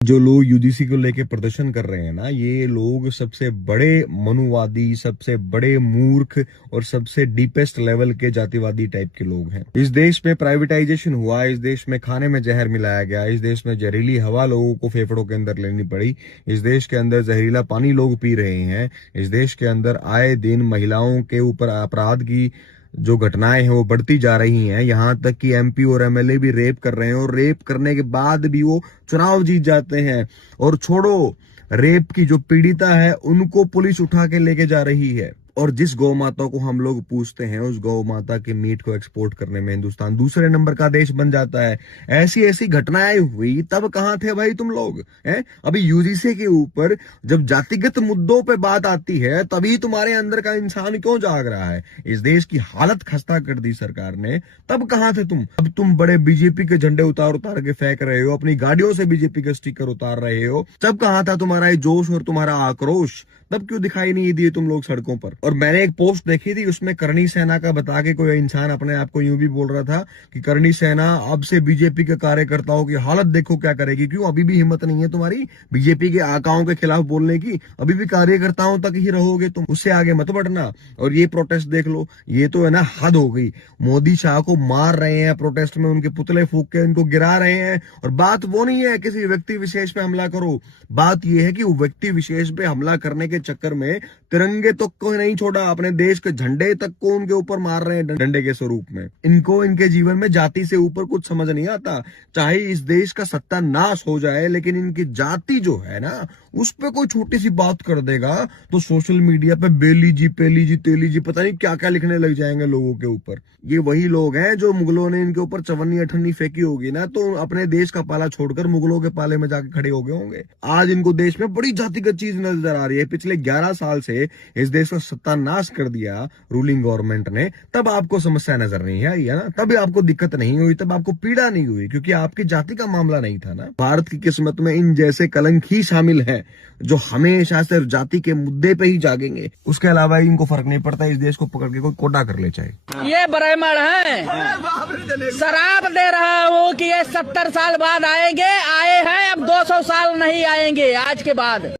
जो लोग यूजीसी को लेके प्रदर्शन कर रहे हैं ना, ये लोग सबसे बड़े मनुवादी, सबसे बड़े मूर्ख और सबसे डीपेस्ट लेवल के जातिवादी टाइप के लोग हैं। इस देश में प्राइवेटाइजेशन हुआ, इस देश में खाने में जहर मिलाया गया, इस देश में जहरीली हवा लोगों को फेफड़ों के अंदर लेनी पड़ी, इस देश के अंदर जहरीला पानी लोग पी रहे हैं, इस देश के अंदर आए दिन महिलाओं के ऊपर अपराध की जो घटनाएं हैं वो बढ़ती जा रही हैं। यहां तक कि एमपी और एमएलए भी रेप कर रहे हैं और रेप करने के बाद भी वो चुनाव जीत जाते हैं। और छोड़ो, रेप की जो पीड़िता है उनको पुलिस उठा के लेके जा रही है। और जिस गौ माता को हम लोग पूछते हैं, उस गौ माता के मीट को एक्सपोर्ट करने में हिंदुस्तान दूसरे नंबर का देश बन जाता है। ऐसी ऐसी घटनाएं हुई तब कहां थे भाई तुम लोग हैं? अभी यूजीसी के ऊपर जब जातिगत मुद्दों पे बात आती है तभी तुम्हारे अंदर का इंसान क्यों जाग रहा है? इस देश की हालत खस्ता कर दी सरकार ने, तब कहां थे तुम? अब तुम बड़े बीजेपी के झंडे उतार उतार के फेंक रहे हो, अपनी गाड़ियों से बीजेपी के स्टिकर उतार रहे हो। तब कहां था तुम्हारा ये जोश और तुम्हारा आक्रोश? तब क्यों दिखाई नहीं दिए तुम लोग सड़कों पर? और मैंने एक पोस्ट देखी थी, उसमें करणी सेना का बता के कोई इंसान अपने आप को यूं भी बोल रहा था कि करणी सेना अब से बीजेपी के कार्यकर्ताओं की हालत देखो क्या करेगी। क्यों? अभी भी हिम्मत नहीं है तुम्हारी बीजेपी के आकाओं के खिलाफ बोलने की? अभी भी कार्यकर्ताओं तक ही रहोगे तुम, उससे आगे मत बढ़ना। और ये प्रोटेस्ट देख लो, ये तो है ना हद हो गई। मोदी शाह को मार रहे हैं प्रोटेस्ट में, उनके पुतले फूंक के उनको गिरा रहे हैं। और बात वो नहीं है किसी व्यक्ति विशेष पे हमला करो, बात यह है कि वो व्यक्ति विशेष पे हमला करने के चक्कर में तिरंगे तक को नहीं छोड़ा, अपने देश के झंडे तक को उनके ऊपर मार रहे हैं डंडे के स्वरूप में। इनको इनके जीवन में जाति से ऊपर कुछ समझ नहीं आता। चाहे इस देश का सत्यानाश हो जाए, लेकिन इनकी जाति जो है ना, उस पे कोई छोटी सी बात कर देगा तो सोशल मीडिया पे बेली जी, पेली जी, तेली जी, पता नहीं क्या क्या लिखने लग जाएंगे लोगों के ऊपर। ये वही लोग हैं जो मुगलों ने इनके ऊपर चवन्नी अठन्नी फेंकी होगी ना, तो अपने देश का पाला छोड़कर मुगलों के पाले में जाके खड़े हो गए होंगे। आज इनको देश में बड़ी जातिगत चीज नजर आ रही है। पिछले 11 साल से इस देश का सत्यानाश कर दिया रूलिंग गवर्नमेंट ने, तब आपको समस्या नजर नहीं आई है ना, तब आपको दिक्कत नहीं हुई, तब आपको पीड़ा नहीं हुई, क्योंकि आपकी जाति का मामला नहीं था ना। भारत की किस्मत में इन जैसे कलंक ही शामिल है जो हमेशा सिर्फ जाति के मुद्दे पे ही जागेंगे, उसके अलावा इनको फर्क नहीं पड़ता। इस देश को पकड़ के कोई कोटा कर ले चाहे। ये ब्राह्मण है, शराब दे रहा हूँ कि ये 70 साल बाद आएंगे, आए हैं, अब 200 साल नहीं आएंगे आज के बाद।